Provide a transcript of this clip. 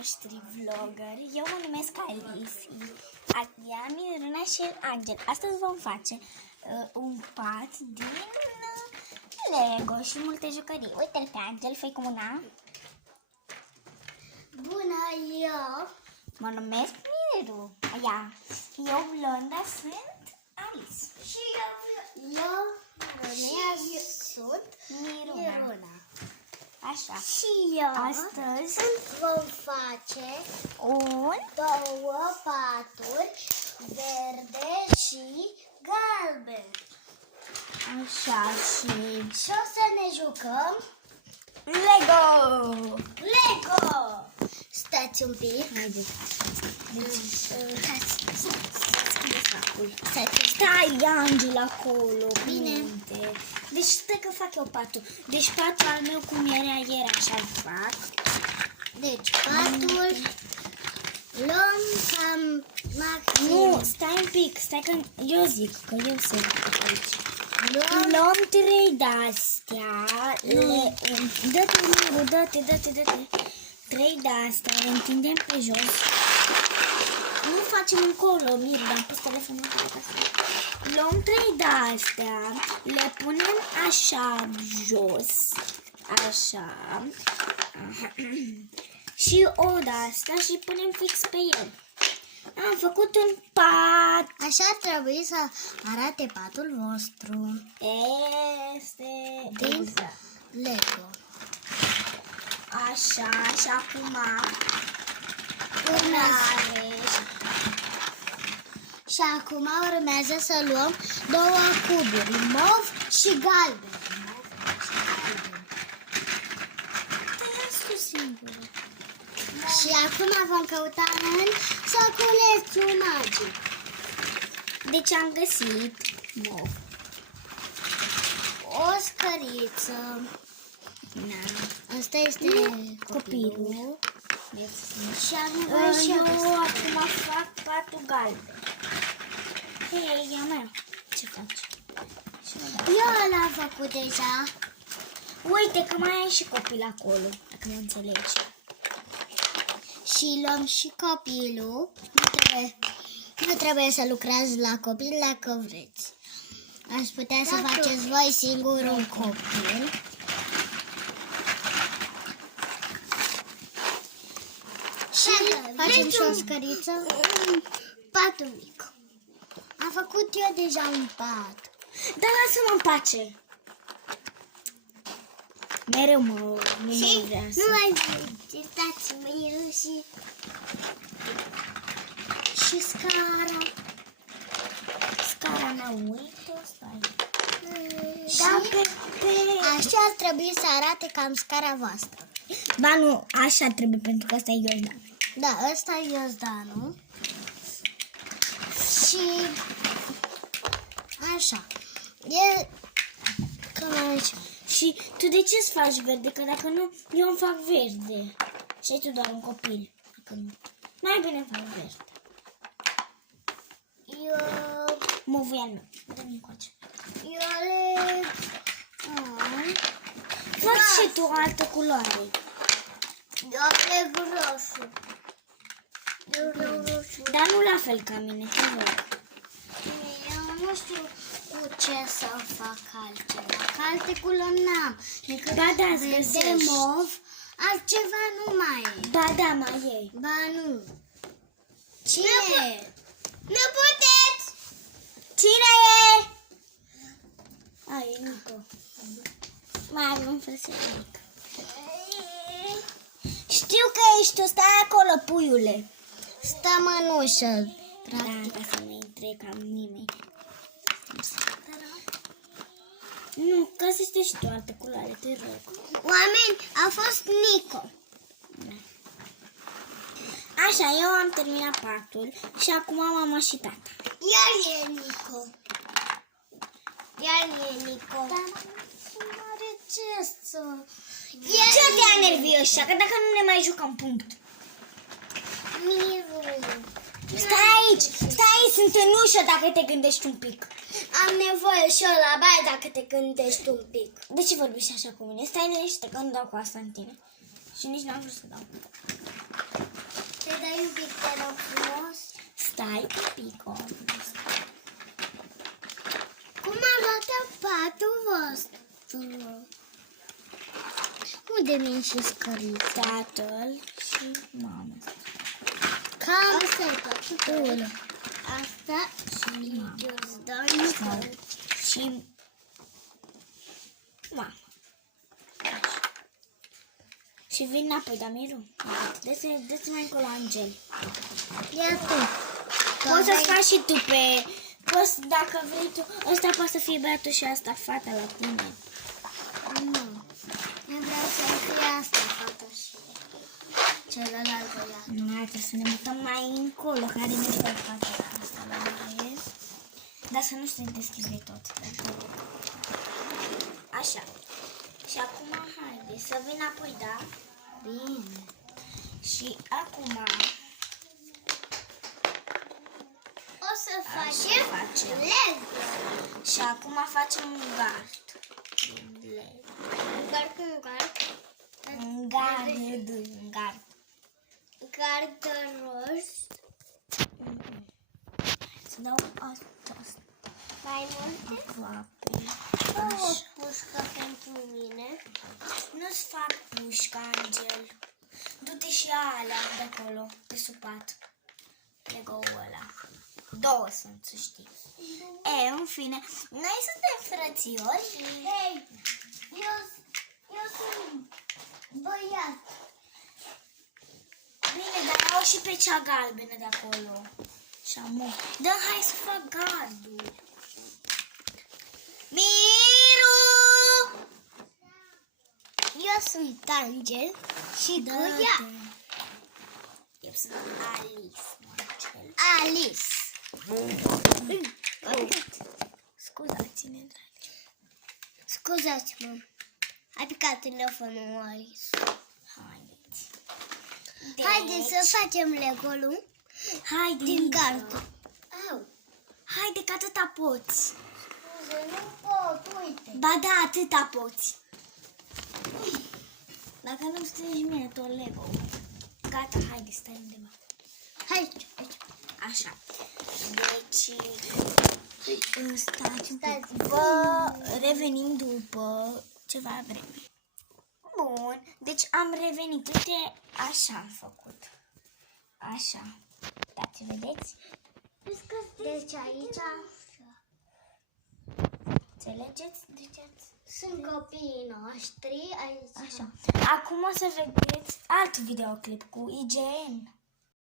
noștri vloggeri. Eu mă numesc Alice, Atia, Miruna și Angel. Astăzi vom face un pat din Lego și multe jucării. Uite-l pe Angel, fă-i cu mâna. Bună, eu Mă numesc Miru. Ia. Eu, Blonda, sunt Alice. și eu sunt Miruna. Așa. Și eu Astăzi vom face un două paturi, verde și galben. așa și Și o să ne jucăm Lego. Lego. Stați un pic. Haide. Stați. Stai, Angel, acolo. Bine. Minte. Deci stai că fac eu patul. Deci patul al meu cum era ieri, așa-l fac. Deci patul luăm cam maxim. Nu, stai un pic, stai că eu zic, că eu sunt aici. Luăm 3 de-astea. Dă-te, Miru, dă-te. 3 de-astea, le întindem pe jos. Nu facem încolo, Miru, dar am pus telefonul pe acasă. Luăm 3 de-astea, le punem așa jos, așa, și o de-asta și punem fix pe el. Am făcut un pat. Așa ar trebui să arate patul vostru Este din exact. Lego. Așa, și acum Urmează. Și acum urmează să luăm două cuburi, mov și galben. Și acum vom căuta în saculețul magic. Deci am găsit mov. O scăriță. Na. Asta este Copilul. Și am nevoie și eu Eu acum fac patul galben. Hei, ia mea. Ce faci? Eu l-am făcut deja. Uite că mai ai și copil acolo, dacă mă înțelegi. Și luăm și copilul. Nu trebuie să lucrați la copil dacă vreți. Ați putea să faceți voi singur un copil. Și facem și o scăriță. Patul mic. Am făcut eu deja un pat. Dar lasă-mă în pace. Mereu nu vrea să... Nu mai uitați Miru și scara. Scara mea, uite, stai. Da, așa ar trebui să arate cam scara voastră. Ba nu, așa trebuie, pentru că ăsta e Iordan. Da, ăsta e Iosdanul. Și așa. E cam aici. Și tu de ce îți faci verde? Că dacă nu, eu îmi fac verde. Și ai tu doar un copil. Dacă nu. Mai bine îmi fac verde. Eu Mă voi al meu. Dă-mi încoace. le... Fac și tu o altă culoare. Eu le roșu. Dar nu la fel ca mine, te rog. Eu nu știu cu ce să fac altceva. Că alte culori n-am. Decât Ba da, îți verde, găsești. mov, altceva nu mai e. Ba da, mai e. Ba nu. Cine? Nu puteți! Cine e? Ai, e Nico. Mai avem un frățelic. Știu că ești tu, stai acolo, puiule. Stăm în ușă. Da, ca să nu intre ca nimeni. Nu, că să știi și tu altă culoare, te rog. Oameni, a fost Nico. Așa, eu am terminat patul și acum mama și tata. Iar e Nico. Dar nu are ce să... Ce te-a nervii așa? Că dacă nu ne mai jucăm, punct. Miru. Stai aici, sunt în ușă dacă te gândești un pic. Am nevoie și eu la baie dacă te gândești un pic. De ce vorbești așa cu mine? Stai liniște că nu dau cu asta în tine. Și nici n-am vrut să dau. Hai un pic. Cum arată patul vostru? Unde mi-e și scăriți? Tatăl și mama. Cam asta e patul. Asta Și mama. eu îți dau niște. Și mama. Și vin înapoi, Damiru. Dă-ți mai încolo, Angel. Ia tu. Poți să faci și tu pe... Poți, dacă vrei tu, ăsta poate să fie băiatul și asta fata la tine. Nu. Eu vreau să fie asta, fata și celălalt băiat. Nu, mai trebuie să ne mutăm mai încolo, care nu știu fata asta la mine. Dar să nu se deschide de tot. Așa. Și acum, haide, să vin apoi, da? Bine. Și acum... O să facem Lego. Și acum facem un gard. Gard cu gard. Un gard. Gard roz. Să dau asta. Mai multe? Aproape. O pușcă pentru mine. Nu-ți fac pușca, Angel. Du-te și alea de acolo, de sub pat. Lego-ul ăla. 2 sunt, să știi. În fine, noi suntem frățiori. Hei, eu sunt băiat. Bine, dar au și pe cea galbenă de acolo. Și amu. Da, hai să fac gardul. Miru! Eu sunt Angel și cu ea. Eu sunt Alice, Angel. Alice. Scuzați-ne, dragi. Scuzați-mă. Ai picat telefonul, Alice. Haideți. Haideți să facem Lego-ul Haide, din Mica. gard. Au. Haide că atâta poți. Scuze, nu pot, uite. Ba da, atâta poți. Dacă nu strângi mie tot Lego. Gata, haide, stai undeva. Hai, aici. Așa. Deci, stați un pic. Stați. Vă revenim după ceva vreme. Bun, deci am revenit. Uite, așa am făcut. Așa. Dați, vedeți? Deci aici Înțelegeți? Deci sunt copiii noștri. Aici. așa. Acum o să vedeți alt videoclip cu IGN.